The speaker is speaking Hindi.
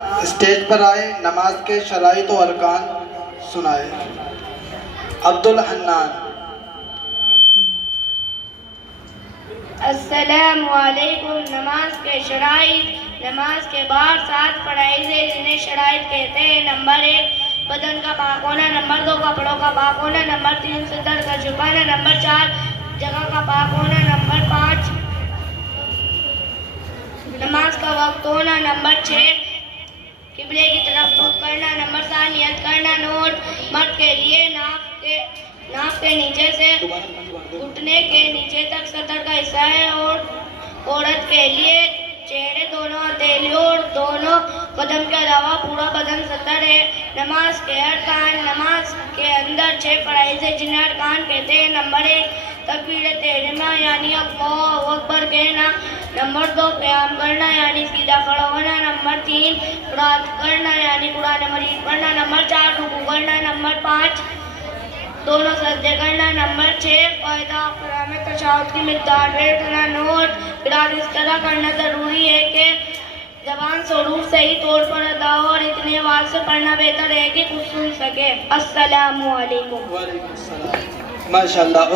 स्टेज पर आए, नमाज के शराइत और अरकान सुनाए। अब्दुल हन्नान। अस्सलामु अलैकुम। नमाज के शराइत। नमाज के बाद 7 फराइज़ है जिन्हें शराइत कहते हैं। नंबर 1 बदन का पाक होना, नंबर 2 कपड़ों का पाक होना, नंबर 3 सदर का झुकाना, नंबर 4 जगह का पाक होना, नंबर 5 नमाज का वक्त होना, नंबर 6 किबले की तरफ रुख करना, नंबर 7 नियत करना। नोट मर्द के लिए नाक के नीचे से घुटने के नीचे तक सतर का हिस्सा है और औरत के लिए चेहरे, दोनों हथेलियों और दोनों कदम के अलावा पूरा बदन सतर है। नमाज के अरकान। नमाज के अंदर 6 फराइज़ है जिन्हें अरकान कहते हैं। नंबर 1 तकबीर तहरीमा यानी अल्लाहु अकबर कहना, नंबर 2 क़याम करना यानी सीधा खड़ा होना, नंबर 3 क़िराअत करना यानी कुरान मजीद पढ़ना, नंबर 4 रुकू करना, नंबर 5 दोनों सजदे करना, नंबर 6 क़ायदा क़याम में तशहुद की मिक़दार वेट करना। नोट क़िराअत इस तरह करना ज़रूरी है कि ज़बान से हुरूफ सही तौर पर अदा हो और इतने आवाज़ से पढ़ना बेहतर है कि कुछ सुन सके। अस्सलामु अलैकुम। वालेकुम सलाम। माशाअल्लाह।